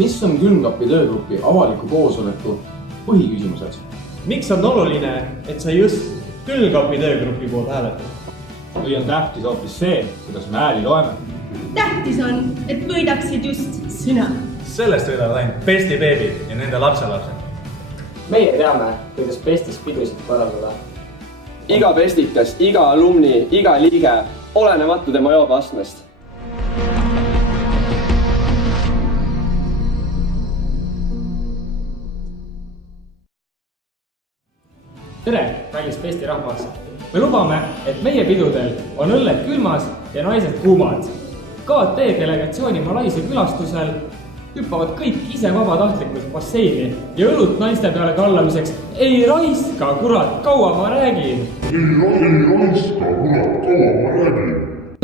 Mis on külmkapi töögrupi avaliku koosoleku põhiküsimused? Miks on oluline, et sa just külmkapi töögrupi poolt hääletad? Või on tähtis hoopis see, kuidas me hääli loeme? Tähtis on, et võidaksid just sina. Sellest võidavad ainult Pesti beebi ja nende lapselapsed. Meie teame, kuidas Pestis pidusid korraldada. Iga pestikas, iga alumni, iga liige, olenematu tema joobastmest. Tere, kallis Pesti rahvas! Me lubame, et meie pidudel on õlled külmas ja naised kuumad. KT delegatsiooni Malaisia külastusel hüppavad kõik ise vabatahtlikult basseini ja õlut naiste peale kallamiseks ei raiska, kurat, kaua ma räägin!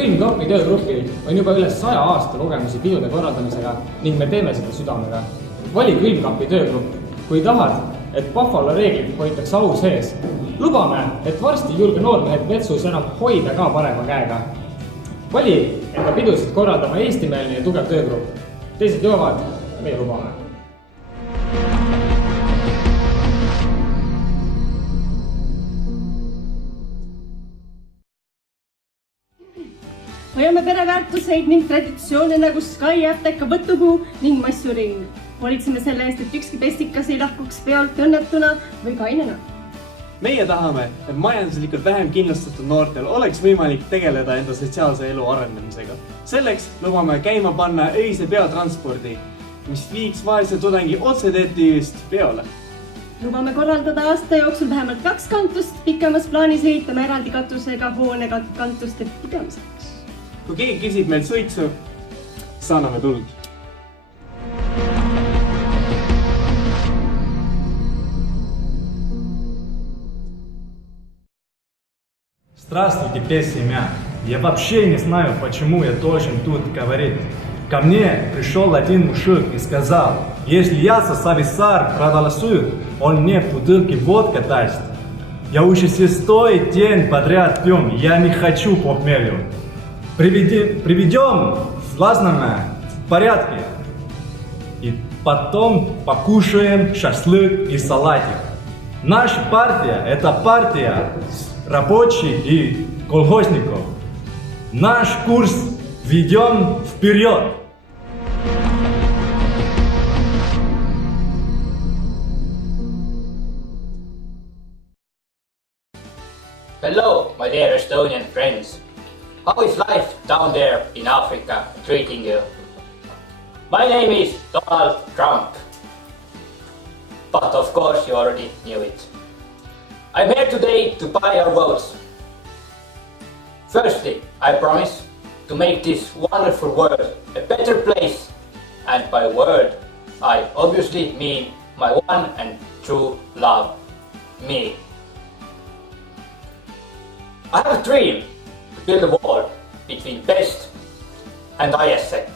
Külmkapi töögrupil on juba üle 100 aasta kogemusi pidude korraldamisega ning me teeme seda südamega. Vali Külmkapi töögrupp, kui tahad, et Buffalo reeglid hoitakse au sees. Lubame, et varsti ei julge noormehed vetsus enam hoida ka parema käega. Vali, et me pidusid korraldama eestimeelne ja tugev töögrupp. Teised joovad, meie lubame. Hoiame pereväärtuseid ning traditsioone nagu Sky Apteka võtupuu ning massuring. Hoolitseme selle eest, et ükski pestikas ei lahkuks peolt õnnetuna või kainena. Meie tahame, et majanduslikult vähem kindlustatud noortel oleks võimalik tegeleda enda sotsiaalse elu arendamisega. Selleks lubame käima panna öise peotranspordi, mis viiks vaese tudengi otse TTÜ-st peole. Lubame korraldada aasta jooksul vähemalt 2 kantust, pikemas plaanis ehitame eraldi katusega hoone kantuste pidamiseks. Kui keegi küsib meil suitsu, saaname tuld. Здравствуйте, все семья. Я вообще не знаю, почему я должен тут говорить. Ко мне пришел один мужик и сказал, если я за Сависар проголосую, он мне бутылки водки даст. Я уже 6-й день подряд пьем, я не хочу похмелью. Приведем слаженно в порядке. И потом покушаем шашлык и салатик. Наша партия – это партия рабочих и колхозников. Наш курс ведем вперед. Hello, my dear Estonian friends. How is life down there in Africa treating you? My name is Donald Trump. But of course you already knew it. I'm here today to buy your votes. Firstly, I promise to make this wonderful world a better place. And by world, I obviously mean my one and true love, me. I have a dream to build a wall between Pest and ISEC.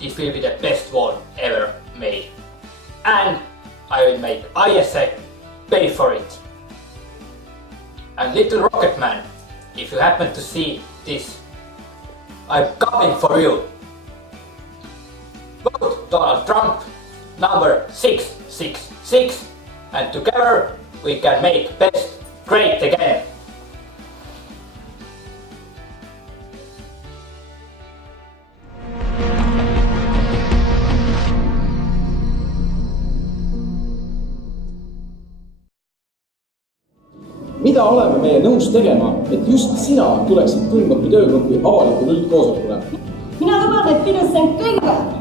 This will be the best wall ever made. And I will make ISEC pay for it. And little rocket man, if you happen to see this, I'm coming for you. Vote Donald Trump, number 666, and together we can make Pest great again. Mida oleme meie nõus tegema, et just sina tuleksid Külmkapi töögrupi avalikul üldkoosolekule? Mina luban, et pidus on kõigepealt.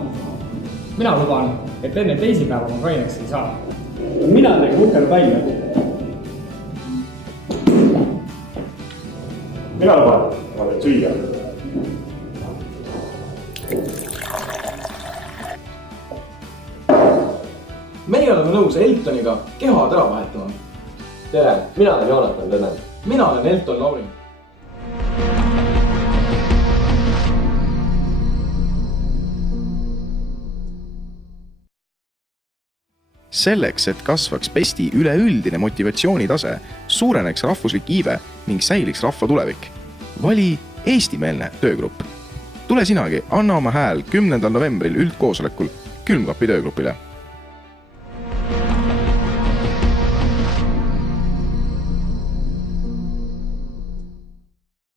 Mina luban, et enne teisipäeva ma kaineks ei saa. Mina tegin uhkel välja. Mina luban, ma teen süüa. Meie oleme nõus Eltoniga kehad ära vahetama. Tere, mina olen Joonatan Tõnen. Mina olen Elton Laurin. Selleks, et kasvaks Pesti üleüldine motivatsioonitase, suureneks rahvuslik iive ning säiliks rahva tulevik. Vali eestimeelne töögrupp. tule sinagi, anna oma hääl 10. novembril üldkoosolekul Külmkapi töögrupile.